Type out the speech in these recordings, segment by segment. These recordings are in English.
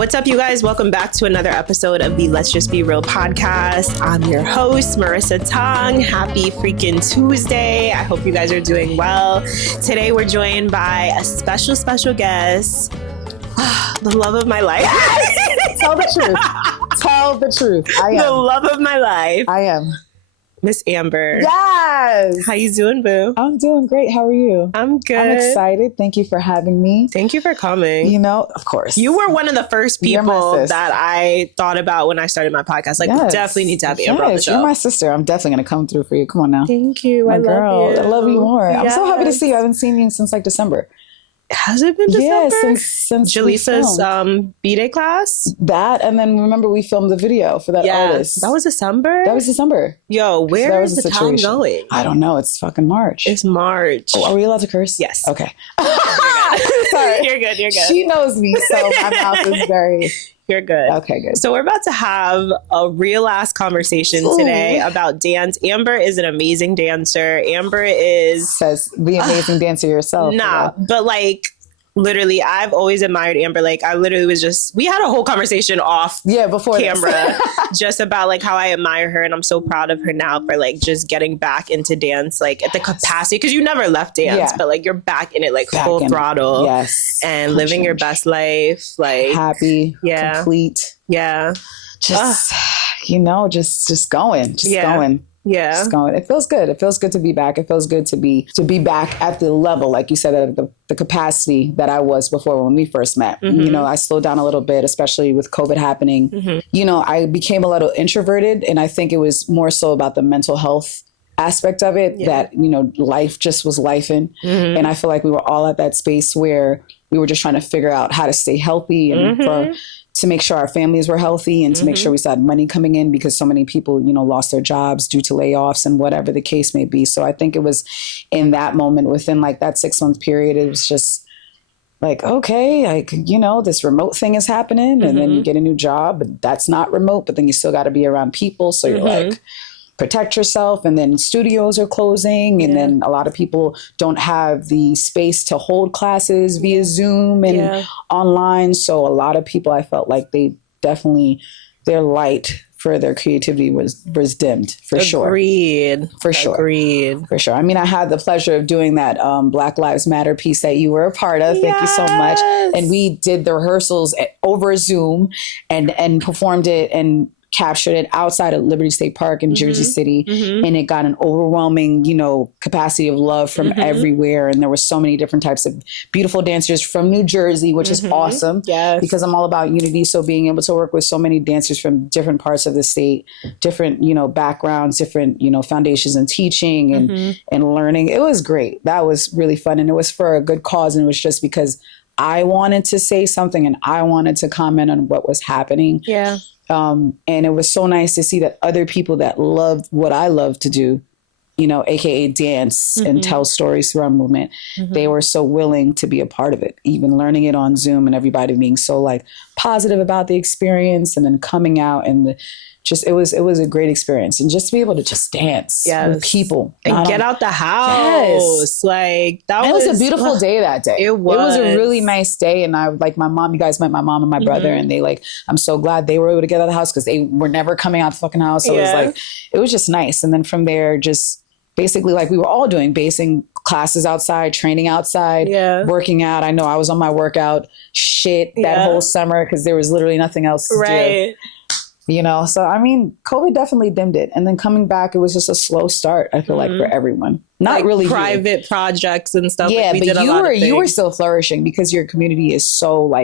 What's up, you guys? Welcome back to another episode of the Let's Just Be Real podcast. I'm your host, Marissa Tong. Happy freaking Tuesday. I hope you guys are doing well. Today, we're joined by a special guest, the love of my life. Tell the truth. Tell the truth. I am. The love of my life. I am. Miss Amber. Yes. How you doing, boo? I'm doing great. How are you? I'm good. I'm excited. Thank you for having me. Thank you for coming. You know, of course. You were one of the first people that I thought about when I started my podcast. Like, we definitely need to have Amber on the show. You're my sister. I'm definitely going to come through for you. Come on now. Thank you. My I girl. love you. I love you more. Yes. I'm so happy to see you. I haven't seen you since like December. Has it been December? Yeah, since Jaleesa's B-Day class? That, and then remember we filmed the video for that artist. That was December? That was December. Yo, where is the time going? I don't know. It's fucking March. It's March. Oh, are we allowed to curse? Yes. Okay. Sorry. You're good. She knows me, so my mouth is very... You're good. Okay, good. So we're about to have a real ass conversation today about dance. Amber is an amazing dancer. Amber is... Says the amazing dancer yourself. Nah, but like... Literally, I've always admired Amber. Like, I literally was just, we had a whole conversation off before camera just about like how I admire her. And I'm so proud of her now for like just getting back into dance, like at the capacity, because you never left dance, but like you're back in it, like full throttle. Yes. And living your best life. Like happy, complete. Yeah. Just, just going. Going. Yeah. Just going. It feels good. It feels good to be back. It feels good to be back at the level, like you said, at the capacity that I was before when we first met. Mm-hmm. You know, I slowed down a little bit, especially with COVID happening. Mm-hmm. You know, I became a little introverted, and I think it was more so about the mental health aspect of it that, you know, life just was lifing. Mm-hmm. And I feel like we were all at that space where we were just trying to figure out how to stay healthy and to make sure our families were healthy and to make sure we still had money coming in, because so many people, you know, lost their jobs due to layoffs and whatever the case may be. So I think it was in that moment, within like that 6-month period, it was just like, okay, like, you know, this remote thing is happening, and then you get a new job, but that's not remote, but then you still got to be around people. So you're like, protect yourself, and then studios are closing, and then a lot of people don't have the space to hold classes via Zoom and online. So a lot of people, I felt like they definitely, their light for their creativity was dimmed, for sure. Agreed. For sure. I mean, I had the pleasure of doing that Black Lives Matter piece that you were a part of. Thank you so much. And we did the rehearsals over Zoom and performed it and captured it outside of Liberty State Park in Jersey City. And it got an overwhelming, you know, capacity of love from everywhere. And there were so many different types of beautiful dancers from New Jersey, which is awesome because I'm all about unity. So being able to work with so many dancers from different parts of the state, different, you know, backgrounds, different, you know, foundations in teaching and learning. It was great. That was really fun. And it was for a good cause. And it was just because I wanted to say something and I wanted to comment on what was happening. Yeah. And it was so nice to see that other people that loved what I love to do, you know, AKA dance and tell stories through our movement, they were so willing to be a part of it, even learning it on Zoom and everybody being so like positive about the experience and then coming out and it was a great experience. And just to be able to just dance with people. And get out the house. Like that was a beautiful day that day. It was a really nice day. And I like my mom, you guys met my mom and my brother, and they like, I'm so glad they were able to get out of the house because they were never coming out the fucking house. So it was like, it was just nice. And then from there, just basically like we were all doing basing classes outside, training outside, working out. I know I was on my workout shit that whole summer because there was literally nothing else to do. You know, so I mean, COVID definitely dimmed it. And then coming back, it was just a slow start, I feel like, for everyone. Not like really private projects and stuff. Yeah, like but you were still flourishing because your community is so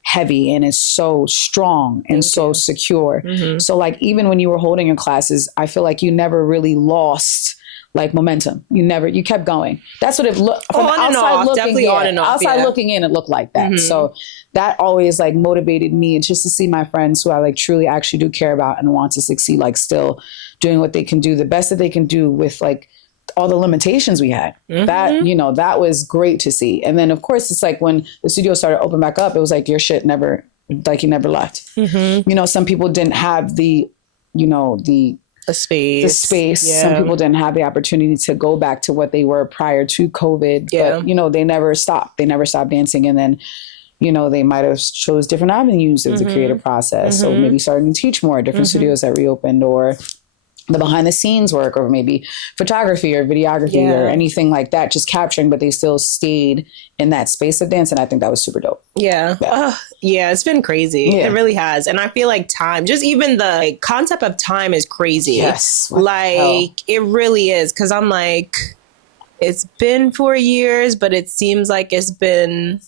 heavy and is so strong and so secure. So like even when you were holding your classes, I feel like you never really lost like momentum. You kept going. That's what it looked from outside looking. On and off, outside looking in, it looked like that. So that always like motivated me, and just to see my friends who I like truly actually do care about and want to succeed, like still doing what they can do, the best that they can do with like all the limitations we had. That, you know, that was great to see. And then of course it's like when the studio started to open back up, it was like your shit never, like you never left. You know, some people didn't have the, you know, the space. Yeah. Some people didn't have the opportunity to go back to what they were prior to COVID. But, you know, they never stopped. They never stopped dancing. And then, they might have chose different avenues of the creative process. So maybe starting to teach more, different studios that reopened, or the behind the scenes work, or maybe photography or videography or anything like that, just capturing, but they still stayed in that space of dance. And I think that was super dope. Yeah. It's been crazy. Yeah. It really has. And I feel like time, just even the concept of time is crazy. Yes. It really is. Cause I'm like, it's been 4 years, but it seems like it's been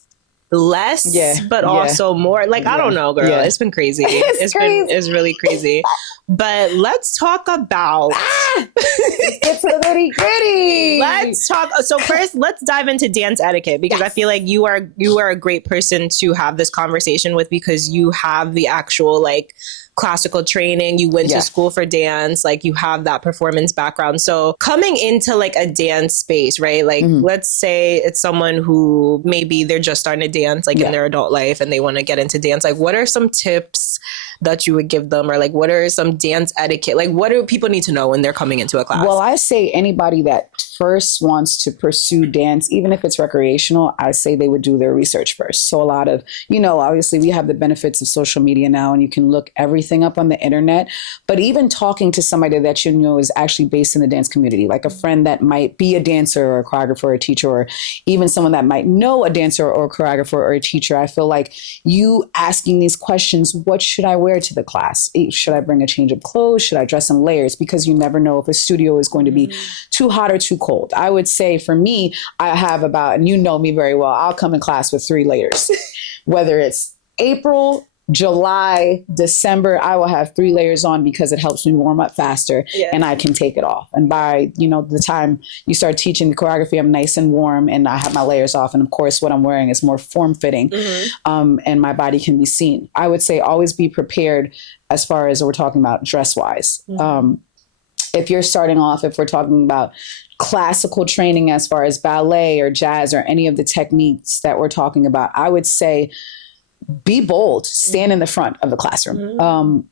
less, but also more. Like, I don't know, girl. Yeah. It's been crazy. It's really crazy. But let's talk about it's a nitty gritty. Let's talk. So first, let's dive into dance etiquette, because I feel like you are a great person to have this conversation with, because you have the actual like classical training. You went to school for dance, like you have that performance background. So coming into like a dance space, right? Like let's say it's someone who maybe they're just starting to dance like in their adult life and they want to get into dance. Like what are some tips that you would give them, or like what are some dance etiquette? Like what do people need to know when they're coming into a class? Well, I say anybody that first wants to pursue dance, even if it's recreational, I say they would do their research first. So a lot of, obviously we have the benefits of social media now, and you can look everything up on the internet, but even talking to somebody that is actually based in the dance community, like a friend that might be a dancer or a choreographer or a teacher, or even someone that might know a dancer or a choreographer or a teacher, I feel like you asking these questions, what should I wear to the class? Should I bring a change of clothes? Should I dress in layers? Because you never know if a studio is going to be too hot or too cold. I would say for me, I have about, and you know me very well, I'll come in class with 3 layers, whether it's April, July, December, I will have 3 layers on because it helps me warm up faster and I can take it off. And by, the time you start teaching the choreography, I'm nice and warm and I have my layers off. And of course, what I'm wearing is more form fitting and my body can be seen. I would say always be prepared as far as we're talking about dress wise. If you're starting off, if we're talking about classical training as far as ballet or jazz or any of the techniques that we're talking about, I would say be bold, stand in the front of the classroom.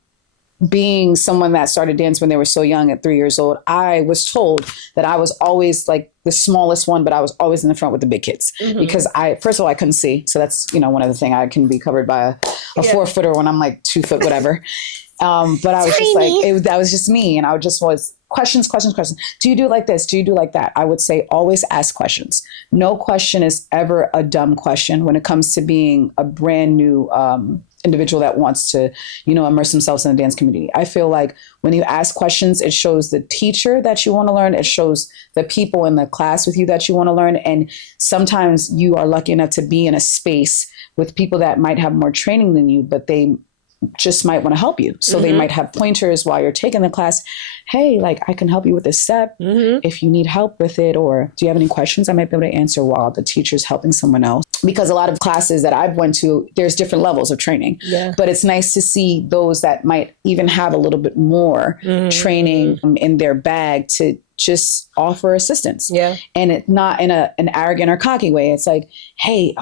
Being someone that started dance when they were so young at 3 years old, I was told that I was always like the smallest one, but I was always in the front with the big kids because first of all, I couldn't see. So that's, one of the things, I can be covered by a 4-footer when I'm like 2 foot, whatever. But I was just like, that was just me. And I just was questions. Do you do like this? Do you do like that? I would say always ask questions. No question is ever a dumb question when it comes to being a brand new individual that wants to, immerse themselves in the dance community. I feel like when you ask questions, it shows the teacher that you want to learn. It shows the people in the class with you that you want to learn. And sometimes you are lucky enough to be in a space with people that might have more training than you, but they just might want to help you. So they might have pointers while you're taking the class. Hey, like I can help you with this step if you need help with it, or do you have any questions I might be able to answer while the teacher's helping someone else? Because a lot of classes that I've went to, there's different levels of training, but it's nice to see those that might even have a little bit more training in their bag to just offer assistance. And it not in an arrogant or cocky way. It's like, hey,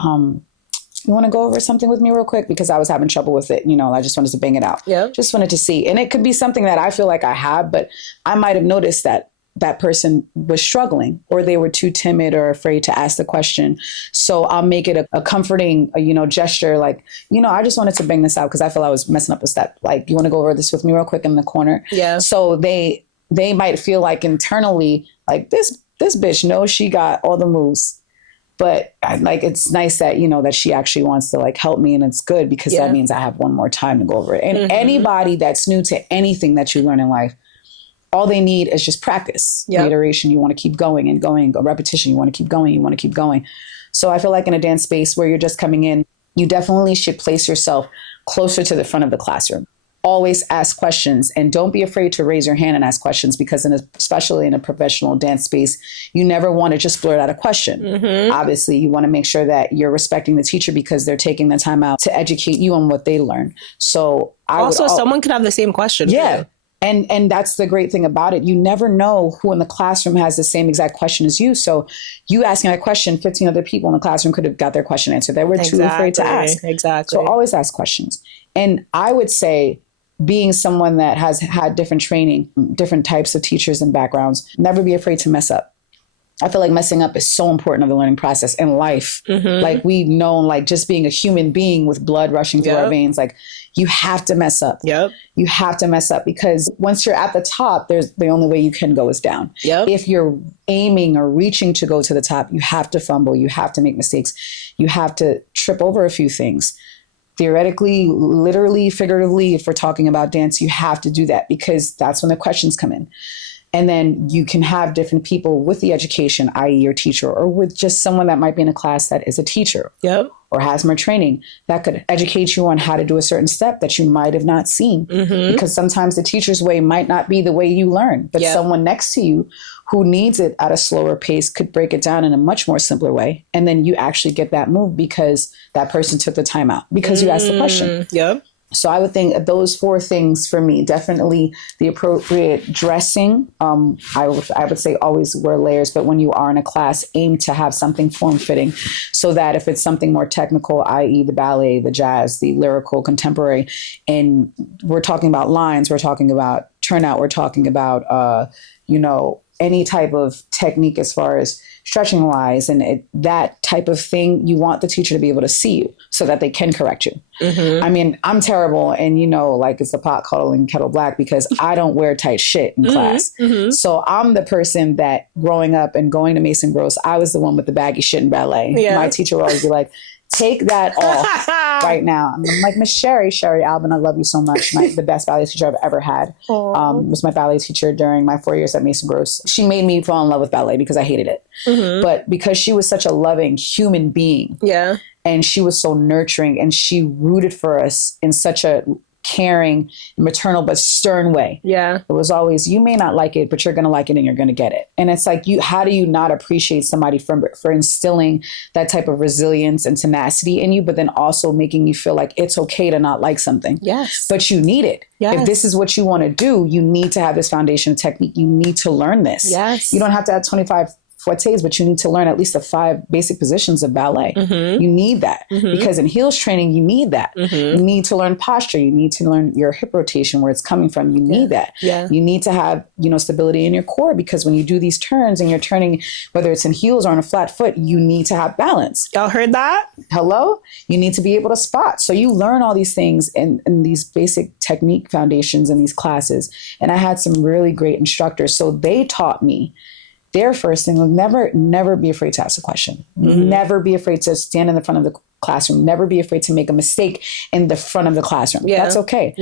you want to go over something with me real quick? Because I was having trouble with it. I just wanted to bang it out. Just wanted to see. And it could be something that I feel like I have, but I might have noticed that that person was struggling or they were too timid or afraid to ask the question. So I'll make it a comforting, gesture. Like, I just wanted to bang this out because I feel I was messing up a step. Like, you want to go over this with me real quick in the corner? So they might feel like internally, like this bitch knows she got all the moves. But like, it's nice that, that she actually wants to like help me, and it's good because that means I have one more time to go over it. And anybody that's new to anything that you learn in life, all they need is just practice. Iteration, you want to keep going and going. A repetition, you want to keep going, you want to keep going. So I feel like in a dance space where you're just coming in, you definitely should place yourself closer to the front of the classroom. Always ask questions, and don't be afraid to raise your hand and ask questions, because especially in a professional dance space, you never want to just blurt out a question. Obviously, you want to make sure that you're respecting the teacher because they're taking the time out to educate you on what they learn. So someone could have the same question. And that's the great thing about it. You never know who in the classroom has the same exact question as you. So you asking that question, 15 other people in the classroom could have got their question answered. They were too afraid to ask. So always ask questions. And I would say, being someone that has had different training, different types of teachers and backgrounds, never be afraid to mess up. I feel like messing up is so important of the learning process in life. Like we've known, like just being a human being with blood rushing through our veins, like you have to mess up. You have to mess up because once you're at the top, there's the only way you can go is down. If you're aiming or reaching to go to the top, you have to fumble. You have to make mistakes. You have to trip over a few things. Theoretically, literally, figuratively, if we're talking about dance, you have to do that because that's when the questions come in. And then you can have different people with the education, i.e. your teacher, or with just someone that might be in a class that is a teacher or has more training that could educate you on how to do a certain step that you might have not seen. Because sometimes the teacher's way might not be the way you learn, but someone next to you who needs it at a slower pace could break it down in a much more simpler way. And then you actually get that move because that person took the time out because you asked the question. So I would think those 4 things for me, definitely the appropriate dressing. I would say always wear layers, but when you are in a class, aim to have something form-fitting so that if it's something more technical, i.e. the ballet, the jazz, the lyrical, contemporary, and we're talking about lines, we're talking about turnout, we're talking about, any type of technique as far as stretching wise and that type of thing, you want the teacher to be able to see you so that they can correct you. I mean, I'm terrible and like it's the pot calling kettle black because I don't wear tight shit in class. So I'm the person that growing up and going to Mason Gross, I was the one with the baggy shit in ballet. My teacher would always be like, take that off right now. And I'm like, Miss Sherry Alvin, I love you so much. The best ballet teacher I've ever had was my ballet teacher during my 4 years at Mason Gross. She made me fall in love with ballet because I hated it. But because she was such a loving human being and she was so nurturing and she rooted for us in such a caring, maternal, but stern way. It was always, you may not like it, but you're going to like it and you're going to get it. And it's like, how do you not appreciate somebody for instilling that type of resilience and tenacity in you, but then also making you feel like it's okay to not like something. But you need it. If this is what you want to do, you need to have this foundation of technique. You need to learn this. You don't have to have 25 fortes, but you need to learn at least the 5 basic positions of ballet. You need that because in heels training, you need that. You need to learn posture. You need to learn your hip rotation, where it's coming from. You need that. You need to have, stability in your core because when you do these turns and you're turning, whether it's in heels or on a flat foot, you need to have balance. Y'all heard that? Hello? You need to be able to spot. So you learn all these things in these basic technique foundations in these classes. And I had some really great instructors. So they taught me their first thing was never be afraid to ask a question. Never be afraid to stand in the front of the classroom. Never be afraid to make a mistake in the front of the classroom. That's okay.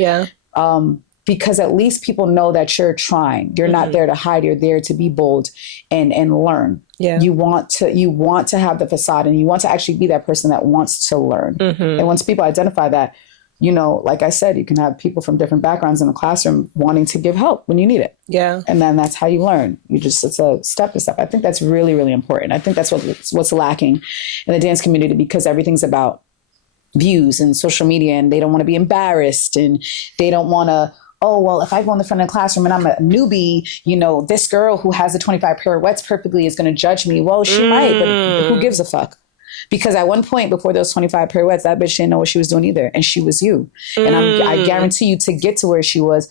Because at least people know that you're trying. You're not there to hide. You're there to be bold and learn. You want to have the facade and you want to actually be that person that wants to learn. And once people identify that, like I said, you can have people from different backgrounds in the classroom wanting to give help when you need it. And then that's how you learn. It's a step to step. I think that's really, really important. I think that's what's lacking in the dance community because everything's about views and social media and they don't want to be embarrassed and they don't want to, oh, well, if I go in the front of the classroom and I'm a newbie, this girl who has the 25 pirouettes perfectly is going to judge me. Well, she might, but who gives a fuck? Because at one point before those 25 pirouettes, that bitch didn't know what she was doing either. And she was you. And I guarantee you to get to where she was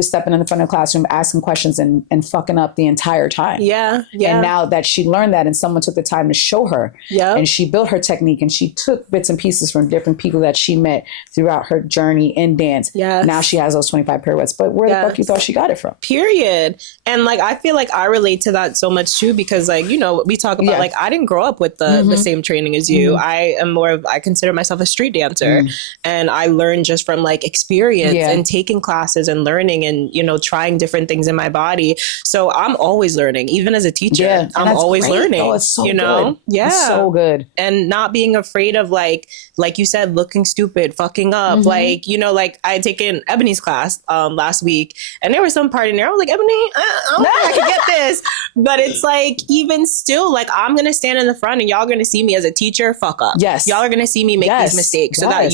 stepping in the front of the classroom, asking questions and fucking up the entire time. And now that she learned that and someone took the time to show her and she built her technique and she took bits and pieces from different people that she met throughout her journey in dance. Now she has those 25 pirouettes. But where the fuck you thought she got it from? Period. And I feel like I relate to that so much too, because we talk about I didn't grow up with the same training as you. I am I consider myself a street dancer and I learned just from experience and taking classes and learning and, trying different things in my body. So I'm always learning, even as a teacher, I'm always learning, it's so good. It's so good. And not being afraid of like you said, looking stupid, fucking up. I had taken Ebony's class last week and there was some part in there I was like, Ebony, I don't think I can get this. But it's even still I'm going to stand in the front and y'all going to see me as a teacher fuck up. Y'all are going to see me make these mistakes so that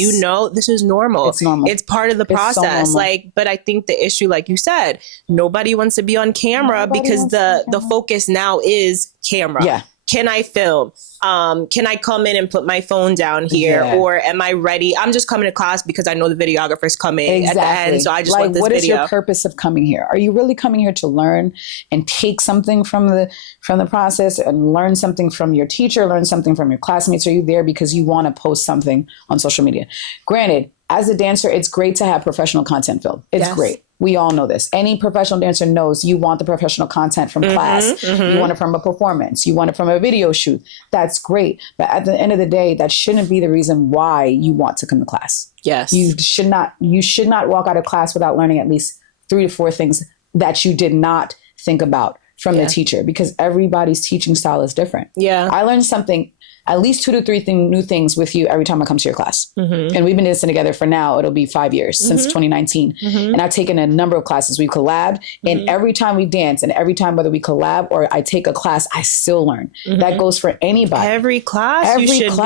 this is normal. It's normal. It's part of the process. So but I think the issue, like you said, nobody wants to be on camera because the focus now is camera. can I film? Can I come in and put my phone down here? Yeah. Or am I ready? I'm just coming to class because I know the videographer's coming at the end. So I just want this what video. Is your purpose of coming here? Are you really coming here to learn and take something from the process and learn something from your teacher, learn something from your classmates? Are you there because you want to post something on social media? Granted, as a dancer, it's great to have professional content filmed. It's great. We all know this. Any professional dancer knows you want the professional content from class. You want it from a performance. You want it from a video shoot. That's great. But at the end of the day, that shouldn't be the reason why you want to come to class. Yes. You should not walk out of class without learning at least 3 to 4 things that you did not think about from the teacher, because everybody's teaching style is different. Yeah. I learned something, at least 2 to 3 new things with you every time I come to your class. And we've been dancing together for now, it'll be 5 years since 2019. And I've taken a number of classes. We collabed, and every time we dance and every time, whether we collab or I take a class, I still learn. That goes for anybody. Every class you should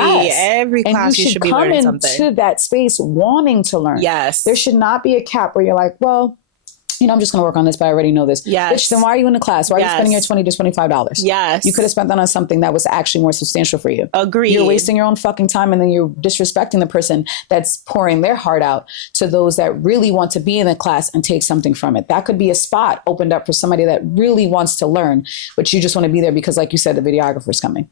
be learning something. Come into that space wanting to learn. Yes. There should not be a cap where you're like, well, I'm just going to work on this, but I already know this. Yes. Bitch, then why are you in the class? Why are you spending your $20 to $25? Yes. You could have spent that on something that was actually more substantial for you. Agreed. You're wasting your own fucking time, and then you're disrespecting the person that's pouring their heart out to those that really want to be in the class and take something from it. That could be a spot opened up for somebody that really wants to learn, but you just want to be there because, like you said, the videographer's coming.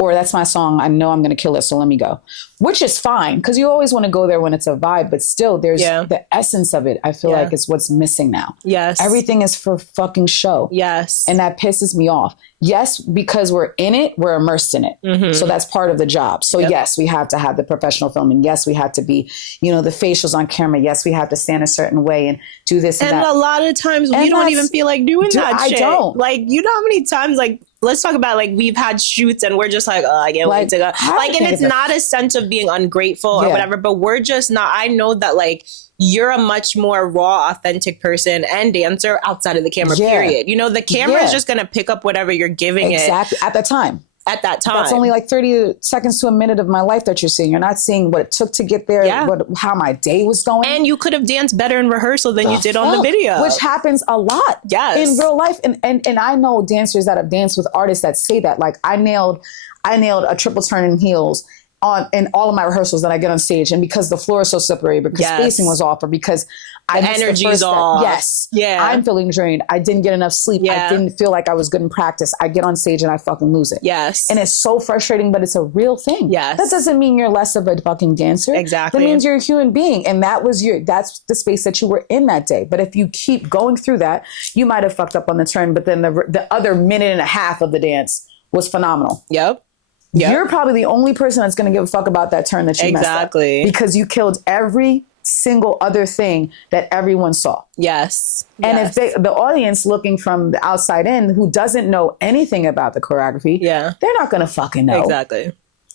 Or that's my song, I know I'm going to kill it, so let me go. Which is fine, because you always want to go there when it's a vibe, but still there's the essence of it, I feel like, is what's missing now. Yes. Everything is for fucking show. Yes. And that pisses me off. Yes, because we're in it, we're immersed in it. So that's part of the job. So yes, we have to have the professional filming. Yes, we have to be, the facials on camera. Yes, we have to stand a certain way and do this and that. And a lot of times we don't even feel like doing that shit. I don't. Like, you know how many times, like, let's talk about, like, we've had shoots and we're just like, oh, I can't wait to go. Like, and it's not a sense of being ungrateful or whatever, but we're just not, I know that, like, you're a much more raw, authentic person and dancer outside of the camera, period. The camera is just going to pick up whatever you're giving it. Exactly. At the time. At that time. That's only like 30 seconds to a minute of my life that you're seeing. You're not seeing what it took to get there, how my day was going. And you could have danced better in rehearsal than you did on the video. Which happens a lot in real life. And I know dancers that have danced with artists that say that. Like, I nailed a triple turn in heels in all of my rehearsals that I get on stage, and because the floor is so slippery, because spacing was off, or because I missed energy's the first off. step. Yes. Yeah. I'm feeling drained. I didn't get enough sleep. I didn't feel like I was good in practice. I get on stage and I fucking lose it. Yes. And it's so frustrating, but it's a real thing. Yes. That doesn't mean you're less of a fucking dancer. Exactly. That means you're a human being, and that's the space that you were in that day. But if you keep going through that, you might have fucked up on the turn, but then the other minute and a half of the dance was phenomenal. Yep. You're probably the only person that's going to give a fuck about that turn that you messed up. Because you killed every single other thing that everyone saw. Yes. And if the audience looking from the outside in who doesn't know anything about the choreography, they're not going to fucking know. Exactly.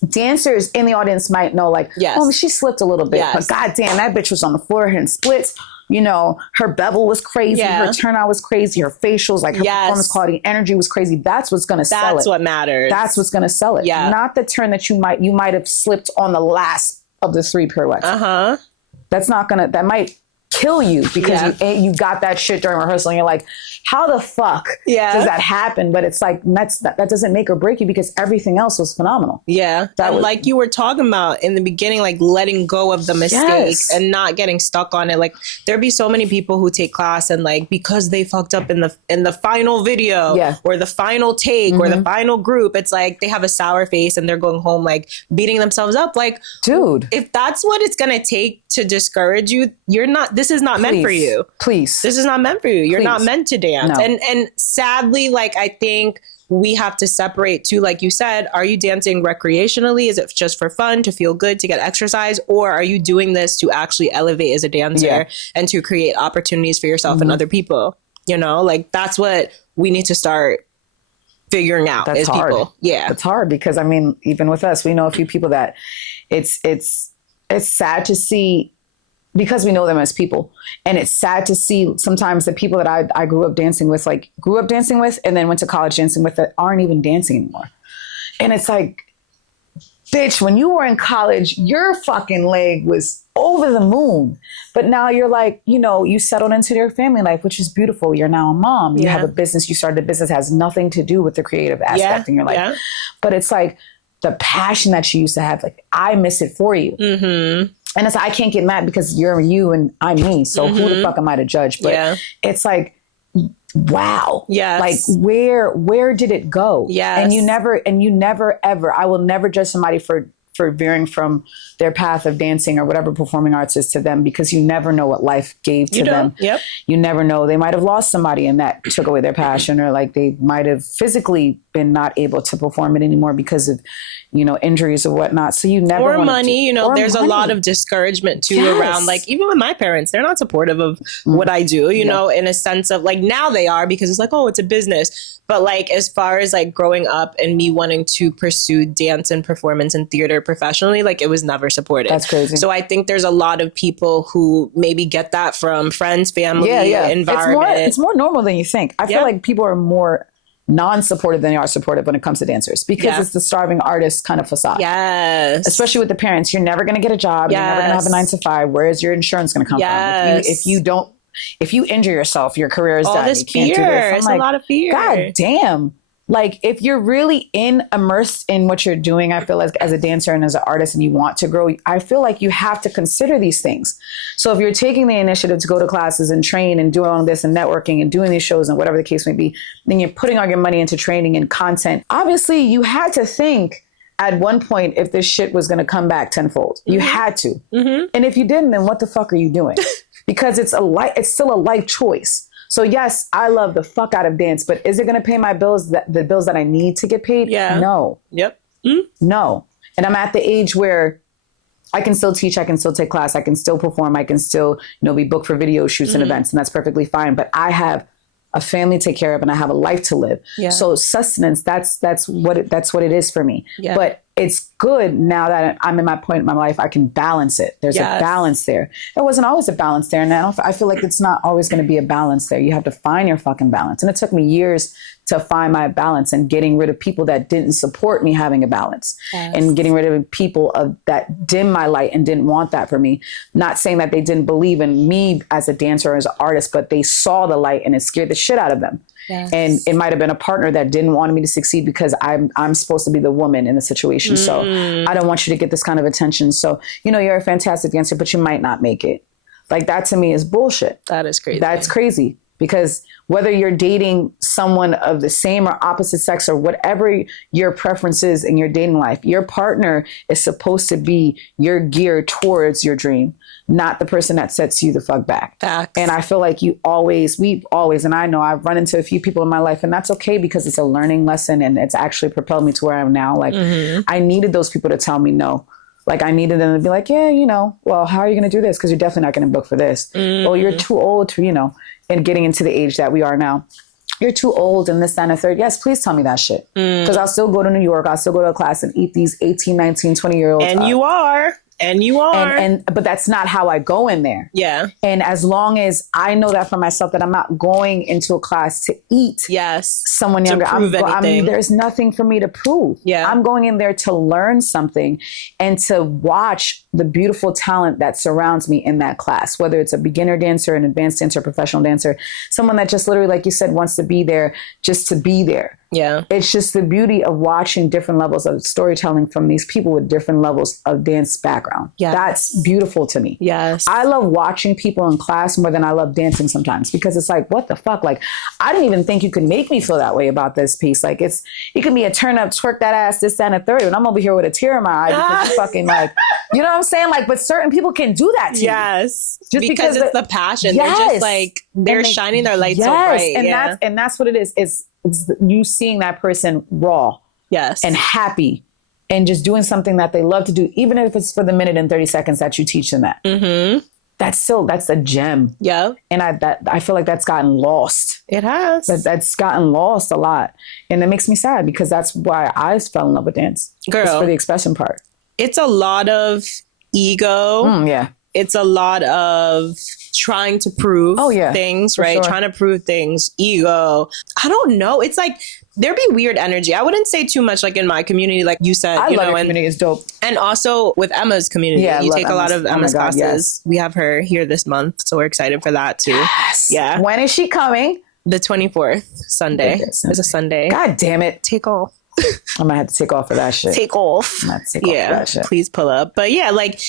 Dancers in the audience might know, like, oh, she slipped a little bit. But goddamn, that bitch was on the floor hitting splits. Her bevel was crazy. Her turnout was crazy. Her facials, like her performance quality, energy was crazy. That's what's going to sell it. That's what matters. That's what's going to sell it. Yeah. Not the turn that you might have slipped on the last of the 3 pirouettes. That's not going to, that might kill you because you got that shit during rehearsal and you're like, how the fuck does that happen? But it's like, that doesn't make or break you because everything else was phenomenal. Yeah. Like you were talking about in the beginning, like letting go of the mistake and not getting stuck on it. Like there'd be so many people who take class and like, because they fucked up in the final video or the final take or the final group, it's like they have a sour face and they're going home like beating themselves up. Like, dude, if that's what it's going to take to discourage you, this is not meant for you. Please. This is not meant for you. You're not meant to dance. No. And sadly, like, I think we have to separate too, like you said, are you dancing recreationally? Is it just for fun, to feel good, to get exercise? Or are you doing this to actually elevate as a dancer and to create opportunities for yourself and other people? Like that's what we need to start figuring out as people. Yeah. It's hard because I mean, even with us, we know a few people that it's sad to see because we know them as people. And it's sad to see sometimes the people that I grew up dancing with and then went to college dancing with that aren't even dancing anymore. And it's like, bitch, when you were in college, your fucking leg was over the moon. But now you're like, you know, you settled into your family life, which is beautiful. You're now a mom. You have a business. You started a business, has nothing to do with the creative aspect in your life. Yeah. But it's like the passion that you used to have, like, I miss it for you. And it's like, I can't get mad because you're you and I'm me. So who the fuck am I to judge? But it's like, wow. Like where did it go? And you never ever, I will never judge somebody for veering from their path of dancing or whatever performing arts is to them, because you never know what life gave to them. You never know. They might have lost somebody and that took away their passion, or like they might have physically been not able to perform it anymore because of, you know, injuries or whatnot. So you never or money, you know, there's a lot of discouragement too around, like, even with my parents, they're not supportive of what I do, you know, in a sense of like, now they are, because it's like, oh, it's a business. But like, as far as like growing up and me wanting to pursue dance and performance and theater professionally, like, it was never supported. That's crazy. So I think there's a lot of people who maybe get that from friends, family, environment. It's more normal than you think. I feel like people are more non-supportive than they are supportive when it comes to dancers, because it's the starving artist kind of facade. Especially with the parents. You're never going to get a job. You're never going to have a 9 to 5. Where's your insurance going to come from? If you injure yourself, your career is done. This you can't fear. do this. It's like, a lot of fear. God damn. Like, if you're really immersed in what you're doing, I feel like as a dancer and as an artist, and you want to grow, I feel like you have to consider these things. So if you're taking the initiative to go to classes and train and doing all this and networking and doing these shows and whatever the case may be, then you're putting all your money into training and content. Obviously, you had to think at one point if this shit was going to come back tenfold. You had to. And if you didn't, then what the fuck are you doing? Because it's still a life choice. So yes, I love the fuck out of dance, but is it going to pay my bills, the bills that I need to get paid? No. No. And I'm at the age where I can still teach, I can still take class, I can still perform, I can still, you know, be booked for video shoots and events, and that's perfectly fine. But I have a family to take care of and I have a life to live. So sustenance, that's what it is for me. But it's good now that I'm in my point in my life, I can balance it. There's a balance there. There wasn't always a balance there. And I feel like it's not always going to be a balance there. You have to find your fucking balance. And it took me years to find my balance, and getting rid of people that didn't support me having a balance, and getting rid of people that dimmed my light and didn't want that for me. Not saying that they didn't believe in me as a dancer or as an artist, but they saw the light and it scared the shit out of them. And it might have been a partner that didn't want me to succeed because I'm supposed to be the woman in the situation. So I don't want you to get this kind of attention. So, you know, you're a fantastic dancer, but you might not make it. Like, that to me is bullshit. That is crazy. That's crazy. Because whether you're dating someone of the same or opposite sex or whatever your preference is in your dating life, your partner is supposed to be your gear towards your dream, not the person that sets you the fuck back. Facts. And I feel like we always, and I know I've run into a few people in my life, and that's okay because it's a learning lesson and it's actually propelled me to where I am now. Like, I needed those people to tell me no. Like, I needed them to be like, yeah, you know, well, how are you going to do this? Because you're definitely not going to book for this. Well, you're too old to, you know, and getting into the age that we are now. You're too old and this, that, and the third. Yes, please tell me that shit. Because I'll still go to New York. I'll still go to a class and eat these 18, 19, 20-year-olds. And you are. But that's not how I go in there. And as long as I know that for myself, that I'm not going into a class to eat someone younger, there's nothing for me to prove. I'm going in there to learn something and to watch the beautiful talent that surrounds me in that class, whether it's a beginner dancer, an advanced dancer, professional dancer, someone that just literally, like you said, wants to be there just to be there. It's just the beauty of watching different levels of storytelling from these people with different levels of dance background. That's beautiful to me. I love watching people in class more than I love dancing sometimes, because it's like, what the fuck? Like, I didn't even think you could make me feel that way about this piece. Like, it can be a turn up, twerk that ass, this, that, and a third, and I'm over here with a tear in my eye because you fucking, like, you know what I'm saying? Like, but certain people can do that to you. Just because it's the passion. They're just like, they're shining their light so bright. And that's what it is. It's you seeing that person raw and happy and just doing something that they love to do, even if it's for the minute and 30 seconds that you teach them that. That's a gem. And I feel like that's gotten lost. It has. That's gotten lost a lot. And it makes me sad, because that's why I fell in love with dance. Girl. It's for the expression part. It's a lot of ego. It's a lot of trying to prove things, right? Sure. Trying to prove things, ego. I don't know. It's like there be weird energy. I wouldn't say too much like in my community, like you said. I you love know, your and, community. It's dope. And also with Emma's community. Yeah, you love take a lot of Emma's classes. Yes. We have her here this month, so we're excited for that too. Yes. Yeah. When is she coming? The 24th, Sunday. It's a Sunday. God damn it. Take off. I'm gonna have to take off for that shit. Take off. I'm gonna have to take off for that shit. Please pull up. But yeah, like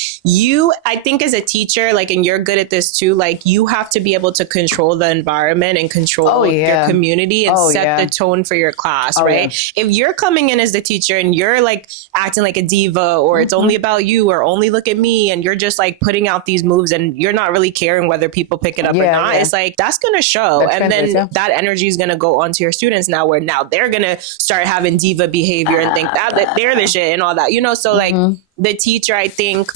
I think as a teacher, like, and you're good at this too, like you have to be able to control the environment and control your community and set the tone for your class, right? Yeah. If you're coming in as the teacher and you're like acting like a diva or it's only about you or only look at me and you're just like putting out these moves and you're not really caring whether people pick it up or not, it's like that's gonna show. And then that energy is gonna go onto your students now where now they're gonna start having diva behavior and think that they're the shit and all that, you know? So like the teacher, I think,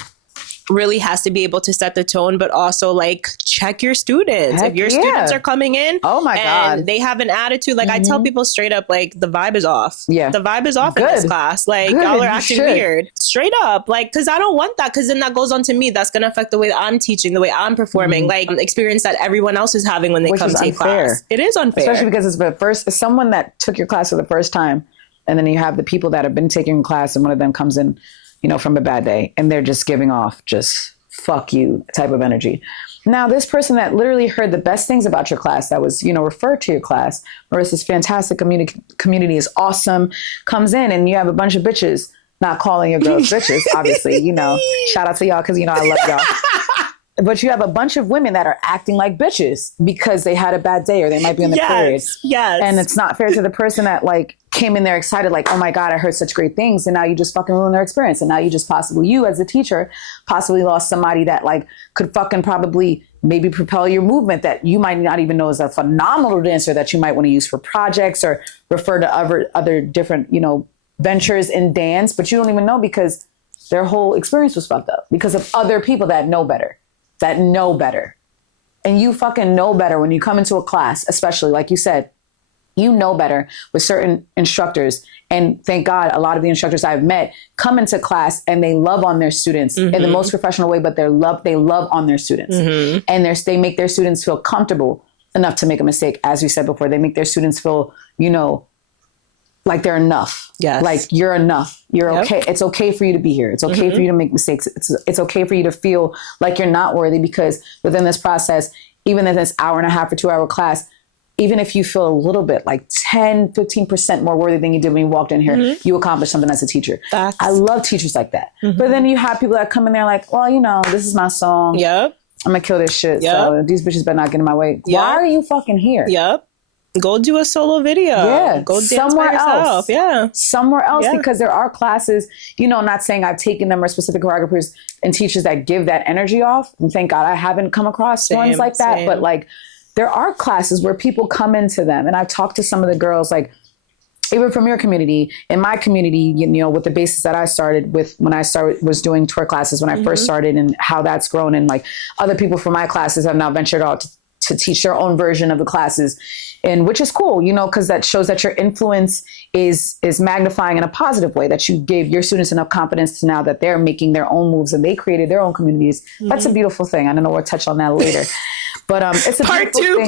really has to be able to set the tone, but also like check your students. If your students are coming in and they have an attitude, like I tell people straight up, like the vibe is off. Yeah. The vibe is off in this class. Like y'all are acting weird. Straight up. Like, cause I don't want that. Cause then that goes on to me. That's going to affect the way I'm teaching, the way I'm performing, like experience that everyone else is having when they come take class. It is unfair. Especially because it's someone that took your class for the first time. And then you have the people that have been taking class and one of them comes in, you know, from a bad day and they're just giving off just fuck you type of energy. Now, this person that literally heard the best things about your class, that was, you know, referred to your class, Marissa's fantastic community is awesome, comes in and you have a bunch of bitches, not calling your girls bitches, obviously, you know, shout out to y'all because, you know, I love y'all. But you have a bunch of women that are acting like bitches because they had a bad day or they might be on the period. Yes. And it's not fair to the person that like came in there excited, like, oh my God, I heard such great things. And now you just fucking ruined their experience. And now you just you as a teacher possibly lost somebody that like could fucking probably maybe propel your movement that you might not even know is a phenomenal dancer that you might want to use for projects or refer to other different, you know, ventures in dance. But you don't even know because their whole experience was fucked up because of other people that know better. And you fucking know better when you come into a class, especially like you said, you know better with certain instructors. And thank God, a lot of the instructors I've met come into class and they love on their students in the most professional way, but they love on their students. And they make their students feel comfortable enough to make a mistake. As we said before, they make their students feel, you know, like they're enough. Yes. Like you're enough. You're okay. It's okay for you to be here. It's okay for you to make mistakes. It's okay for you to feel like you're not worthy because within this process, even in this hour and a half or 2 hour class, even if you feel a little bit like 10, 15% more worthy than you did when you walked in here, you accomplished something as a teacher. I love teachers like that. But then you have people that come in there like, well, you know, this is my song. I'm going to kill this shit. So these bitches better not get in my way. Why are you fucking here? Go do a solo video. Go dance somewhere by yourself. Somewhere else because there are classes, you know, not saying I've taken them or specific choreographers and teachers that give that energy off. And thank God I haven't come across ones like that. But like there are classes where people come into them. And I've talked to some of the girls like even from your community, in my community, you know, with the basis that I started with when I was doing tour classes when I first started and how that's grown. And like other people from my classes have now ventured out to teach their own version of the classes. And which is cool, you know, because that shows that your influence is magnifying in a positive way, that you gave your students enough confidence to now that they're making their own moves and they created their own communities. That's a beautiful thing. I don't know, we'll touch on that later. But it's a part two.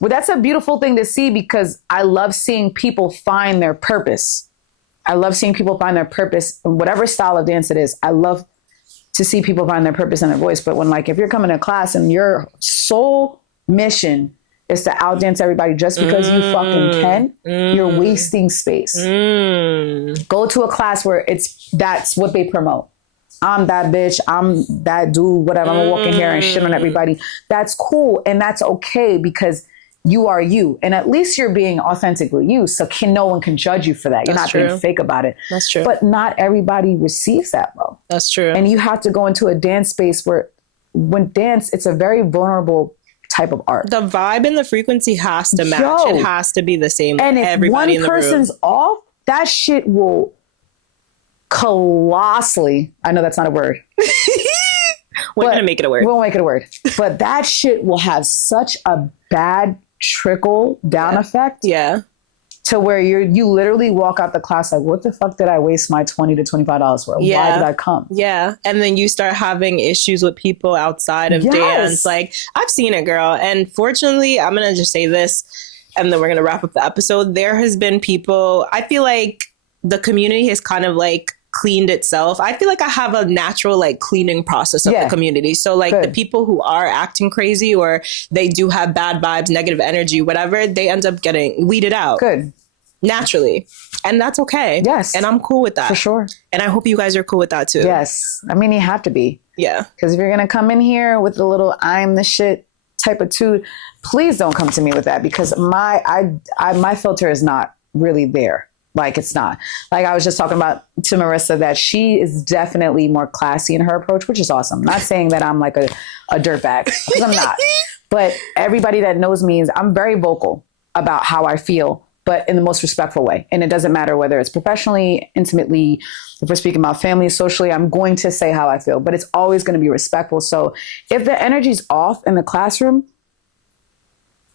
Well, that's a beautiful thing to see because I love seeing people find their purpose. I love seeing people find their purpose in whatever style of dance it is. I love to see people find their purpose and their voice. But when like if you're coming to class and your sole mission is to outdance everybody just because you fucking can, you're wasting space. Go to a class where that's what they promote. I'm that bitch, I'm that dude, whatever, I'm gonna walk in here and shit on everybody. That's cool and that's okay because you are you. And at least you're being authentically you. So no one can judge you for that. You're not being fake about it. That's true. But not everybody receives that, bro. That's true. And you have to go into a dance space where when dance, it's a very vulnerable type of art. The vibe and the frequency has to match. It has to be the same. And if everybody one person's off, that shit will colossally, I know that's not a word. We're going to make it a word. We'll make it a word. But that shit will have such a bad trickle down effect. To where you literally walk out the class like, what the fuck did I waste my $20 to $25 for? Why did I come? And then you start having issues with people outside of dance. Like, I've seen it, girl. And fortunately, I'm going to just say this. and then we're going to wrap up the episode. There has been people, I feel like the community has kind of like cleaned itself. I feel like I have a natural like cleaning process of the community. So like the people who are acting crazy or they do have bad vibes, negative energy, whatever, they end up getting weeded out. Good. Naturally. And that's okay. Yes. And I'm cool with that. For sure. And I hope you guys are cool with that too. Yes. I mean, you have to be. Yeah. Because if you're going to come in here with the little I'm the shit type of dude, please don't come to me with that, because my filter is not really there. Like, it's not. Like, I was just talking about to Marissa that she is definitely more classy in her approach, which is awesome. Not saying that I'm like a dirtbag, because I'm not. But everybody that knows me is I'm very vocal about how I feel, but in the most respectful way. And it doesn't matter whether it's professionally, intimately, if we're speaking about family, socially, I'm going to say how I feel, but it's always going to be respectful. So if the energy's off in the classroom,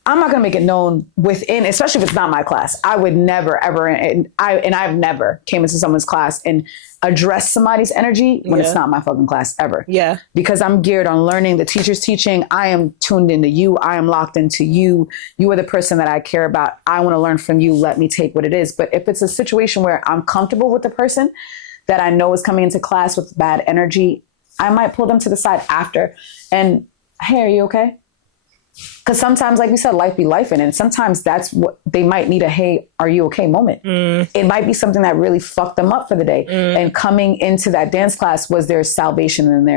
I'm not going to make it known within, especially if it's not my class. I would never, ever, and I've never came into someone's class and addressed somebody's energy when it's not my fucking class ever. Yeah. Because I'm geared on learning. The teacher's teaching. I am tuned into you. I am locked into you. You are the person that I care about. I want to learn from you. Let me take what it is. But if it's a situation where I'm comfortable with the person that I know is coming into class with bad energy, I might pull them to the side after and, hey, are you okay? Because sometimes, like we said, life be life in, and sometimes that's what they might need, a hey, are you okay moment. It might be something that really fucked them up for the day. And coming into that dance class was their salvation and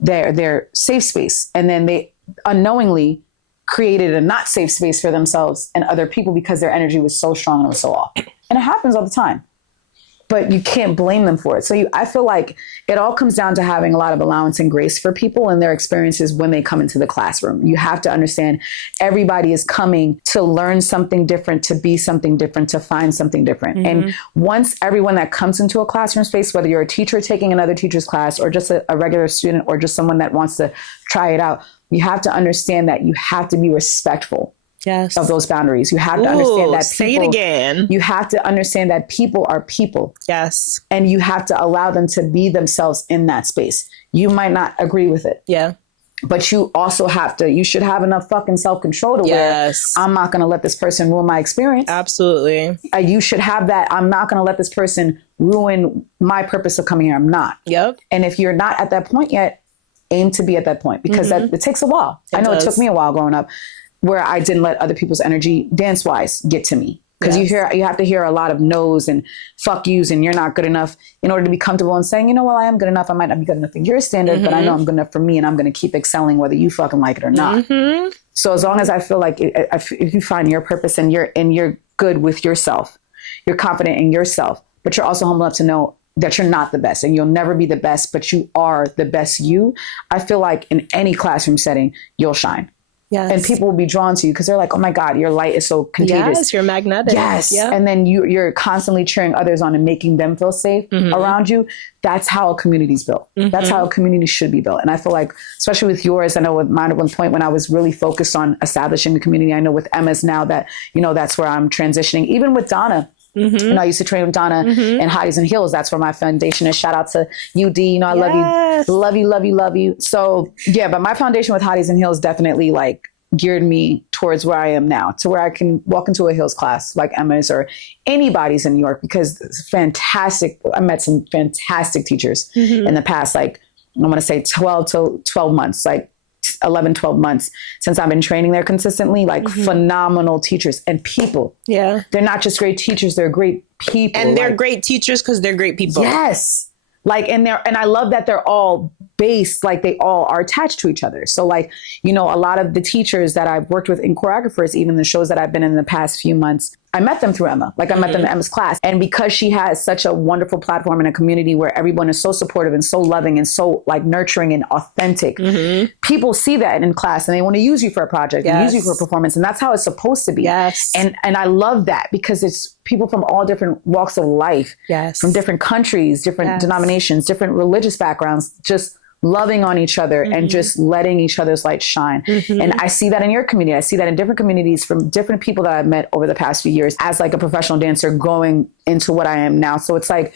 their safe space. And then they unknowingly created a not safe space for themselves and other people because their energy was so strong and it was so off. And it happens all the time. But you can't blame them for it. So I feel like it all comes down to having a lot of allowance and grace for people and their experiences when they come into the classroom. You have to understand everybody is coming to learn something different, to be something different, to find something different. And once everyone that comes into a classroom space, whether you're a teacher taking another teacher's class or just a regular student or just someone that wants to try it out, you have to understand that you have to be respectful. Yes. Of those boundaries. You have to understand that people, say it again. You have to understand that people are people. Yes. And you have to allow them to be themselves in that space. You might not agree with it. Yeah. But you also you should have enough fucking self-control to where I'm not going to let this person ruin my experience. Absolutely. You should have that. I'm not going to let this person ruin my purpose of coming here. I'm not. Yep. And if you're not at that point yet, aim to be at that point, because it takes a while. I know it took me a while growing up, where I didn't let other people's energy dance-wise get to me. Because you have to hear a lot of no's and fuck yous and you're not good enough in order to be comfortable in saying, well, I am good enough. I might not be good enough in your standard, but I know I'm good enough for me and I'm going to keep excelling whether you fucking like it or not. So as long as I feel like if you find your purpose and you're good with yourself, you're confident in yourself, but you're also humble enough to know that you're not the best and you'll never be the best, but you are the best you, I feel like in any classroom setting, you'll shine. Yes. And people will be drawn to you because they're like, oh my God, your light is so contagious. Yes, you're magnetic. Yes. Yeah. And then you're constantly cheering others on and making them feel safe around you. That's how a community's built. That's how a community should be built. And I feel like, especially with yours, I know with mine at one point when I was really focused on establishing the community, I know with Emma's now that, that's where I'm transitioning. Even with Donna, I used to train with Donna and Hotties and Heels. That's where my foundation is. Shout out to UD. I love you. So yeah, but my foundation with Hotties and Heels definitely like geared me towards where I am now, to where I can walk into a Heels class like Emma's or anybody's in New York, because it's fantastic. I met some fantastic teachers in the past, like I want to say 12 months, like 11, 12 months since I've been training there consistently, like phenomenal teachers and people. Yeah. They're not just great teachers, they're great people. And they're great teachers because they're great people. Yes. Like, and I love that they're all based, like they all are attached to each other. So like, a lot of the teachers that I've worked with in choreographers, even the shows that I've been in the past few months, I met them through Emma. Like I met them in Emma's class. And because she has such a wonderful platform in a community where everyone is so supportive and so loving and so like nurturing and authentic, people see that in class and they want to use you for a project and use you for a performance. And that's how it's supposed to be. Yes. And I love that because it's people from all different walks of life, from different countries, different denominations, different religious backgrounds, just loving on each other and just letting each other's light shine. And I see that in your community. I see that in different communities from different people that I've met over the past few years as like a professional dancer going into what I am now. So it's like,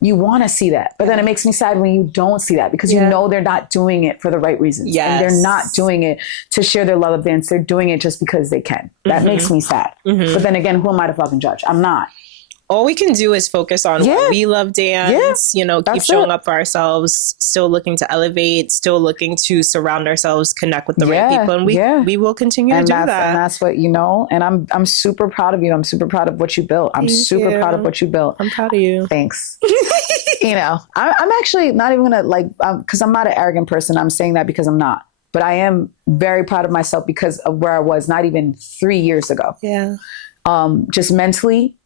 you want to see that. But then it makes me sad when you don't see that, because you know they're not doing it for the right reasons. Yes. And they're not doing it to share their love of dance. They're doing it just because they can. That makes me sad. But then again, who am I to fucking judge? I'm not. All we can do is focus on what we love dance, you know, keep showing up for ourselves, still looking to elevate, still looking to surround ourselves, connect with the right people. And we will continue to do that. And that's what, you know, and I'm super proud of you. I'm super proud of what you built. I'm super proud of what you built. I'm proud of you. Thanks. You know, I'm actually not even gonna because I'm not an arrogant person. I'm saying that because I'm not. But I am very proud of myself because of where I was not even 3 years ago. Yeah. Just mentally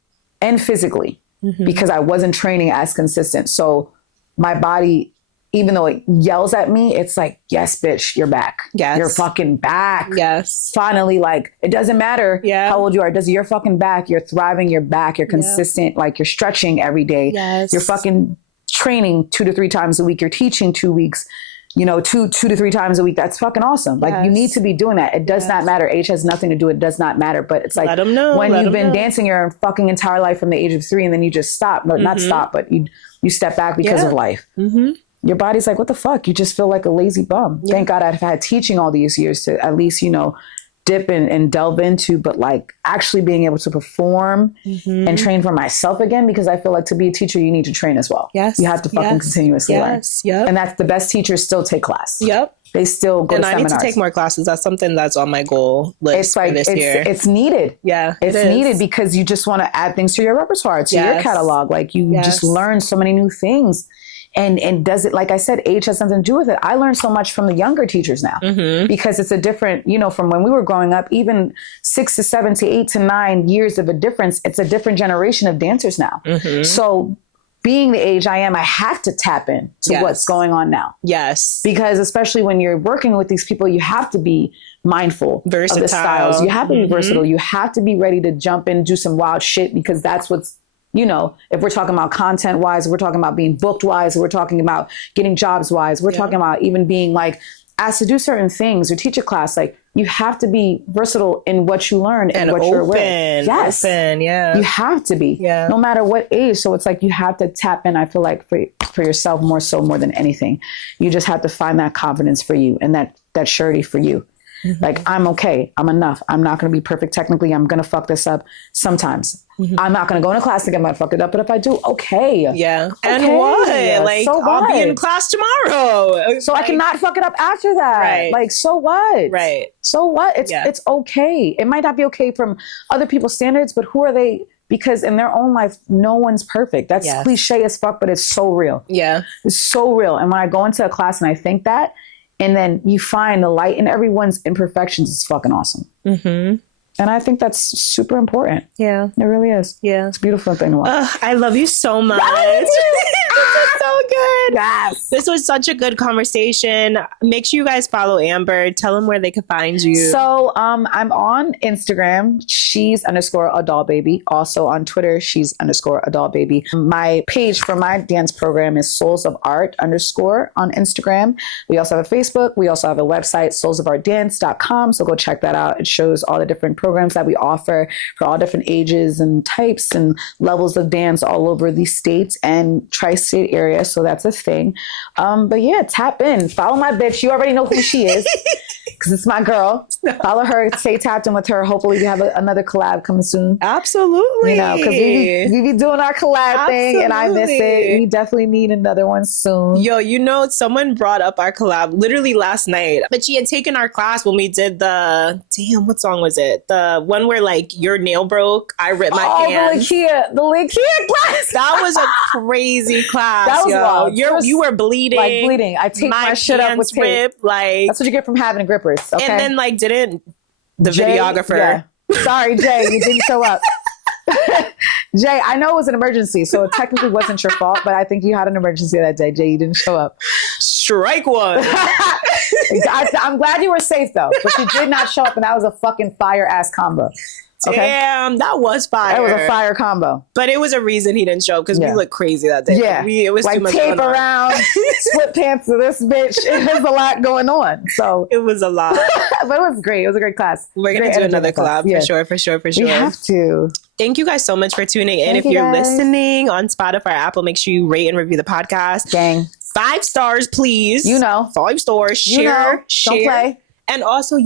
and physically, because I wasn't training as consistent. So my body, even though it yells at me, it's like, yes, bitch, you're back. Yes. You're fucking back. Yes. Finally, like, it doesn't matter how old you are. You're fucking back. You're thriving. You're back. You're consistent. Like, you're stretching every day. Yes. You're fucking training 2 to 3 times a week. You're teaching 2 weeks. You know, two to three times a week. That's fucking awesome. Like, you need to be doing that. It does not matter. Age has nothing to do. It does not matter. But it's like, let them know, when you've been dancing your fucking entire life from the age of 3, and then you just stop. No, not stop, but you step back because of life. Your body's like, what the fuck? You just feel like a lazy bum. Thank God I've had teaching all these years to at least, you know, dip and delve into, but like actually being able to perform and train for myself again, because I feel like to be a teacher, you need to train as well. Yes. You have to fucking continuously learn. Yep. And that's the best teachers still take class. Yep. They still go to seminars. I need to take more classes. That's something that's on my goal list for this year. It's needed. Yeah. It's needed because you just want to add things to your repertoire, to your catalog. Like, you just learn so many new things. And does it, like I said, age has something to do with it. I learned so much from the younger teachers now because it's a different, you know, from when we were growing up, even 6 to 7 to 8 to 9 years of a difference. It's a different generation of dancers now. So being the age I am, I have to tap in to what's going on now. Yes. Because especially when you're working with these people, you have to be mindful of the styles. You have to be versatile. You have to be ready to jump in, do some wild shit, because that's what's, you know, if we're talking about content wise, we're talking about being booked wise, we're talking about getting jobs wise, we're talking about even being like asked to do certain things or teach a class. Like, you have to be versatile in what you learn and what you're with. Yes. Open, you have to be, no matter what age. So it's like, you have to tap in. I feel like for yourself more than anything, you just have to find that confidence for you and that surety for you. Like, I'm okay. I'm enough. I'm not going to be perfect technically. I'm going to fuck this up sometimes. I'm not going to go into class again. I might fuck it up. But if I do, okay. Yeah. Okay. And what? Like, so I'll be in class tomorrow. So I cannot fuck it up after that. Right. Like, so what? Right. So what? It's okay. It might not be okay from other people's standards, but who are they? Because in their own life, no one's perfect. That's cliche as fuck, but it's so real. Yeah. It's so real. And when I go into a class and I think that, and then you find the light in everyone's imperfections, it's fucking awesome. And I think that's super important. Yeah. It really is. Yeah. It's a beautiful thing to watch. I love you so much. This is so good. Yes. This was such a good conversation. Make sure you guys follow Amber. Tell them where they can find you. So I'm on Instagram. She's _adultbaby. Also on Twitter, she's _adultbaby. My page for my dance program is Souls of Art _ on Instagram. We also have a Facebook. We also have a website, soulsofartdance.com. So go check that out. It shows all the different programs that we offer for all different ages and types and levels of dance all over the states and tri-state area. So that's a thing. But yeah, tap in. Follow my bitch. You already know who she is because it's my girl. Follow her. Stay tapped in with her. Hopefully we have another collab coming soon. Absolutely. You know, because we be doing our collab thing and I miss it. We definitely need another one soon. Yo, you know, someone brought up our collab literally last night, but she had taken our class when we did what song was it? The one where like your nail broke, I ripped my pants. The Lakia class. That was a crazy class. That was wild. You were bleeding. Like bleeding. I take my shit up with tape. Ripped, like, that's what you get from having grippers. Okay? And then like didn't the videographer. Yeah. Sorry, Jay, you didn't show up. Jay, I know it was an emergency, so it technically wasn't your fault, but I think you had an emergency that day. Jay, you didn't show up. Strike one. I'm glad you were safe though, but you did not show up, and that was a fucking fire ass combo. Okay. Damn, that was fire. That was a fire combo. But it was a reason he didn't show up because we looked crazy that day. Yeah. It was like too much tape going on. around, split pants to this bitch. It was a lot going on. So it was a lot. But it was great. It was a great class. We're going to do another collab for sure. We have to. Thank you guys so much for tuning in. If you're listening on Spotify or Apple, make sure you rate and review the podcast. Gang. 5 stars, please. 5 stars. Share. Don't play. And also,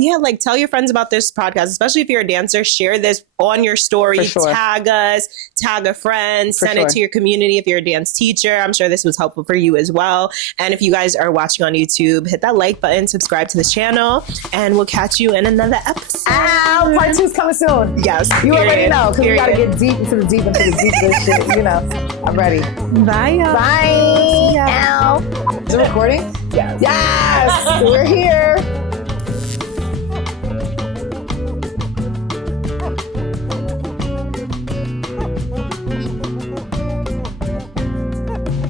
tell your friends about this podcast, especially if you're a dancer. Share this on your story. Sure. Tag us, tag a friend, send it to your community if you're a dance teacher. I'm sure this was helpful for you as well. And if you guys are watching on YouTube, hit that like button, subscribe to this channel, and we'll catch you in another episode. Ow, part 2 is coming soon. Yes. You already know, because we got to get deep into the deep of this shit. You know, I'm ready. Bye, y'all. Bye. Ow. Is it recording? Yes. Yes. We're here.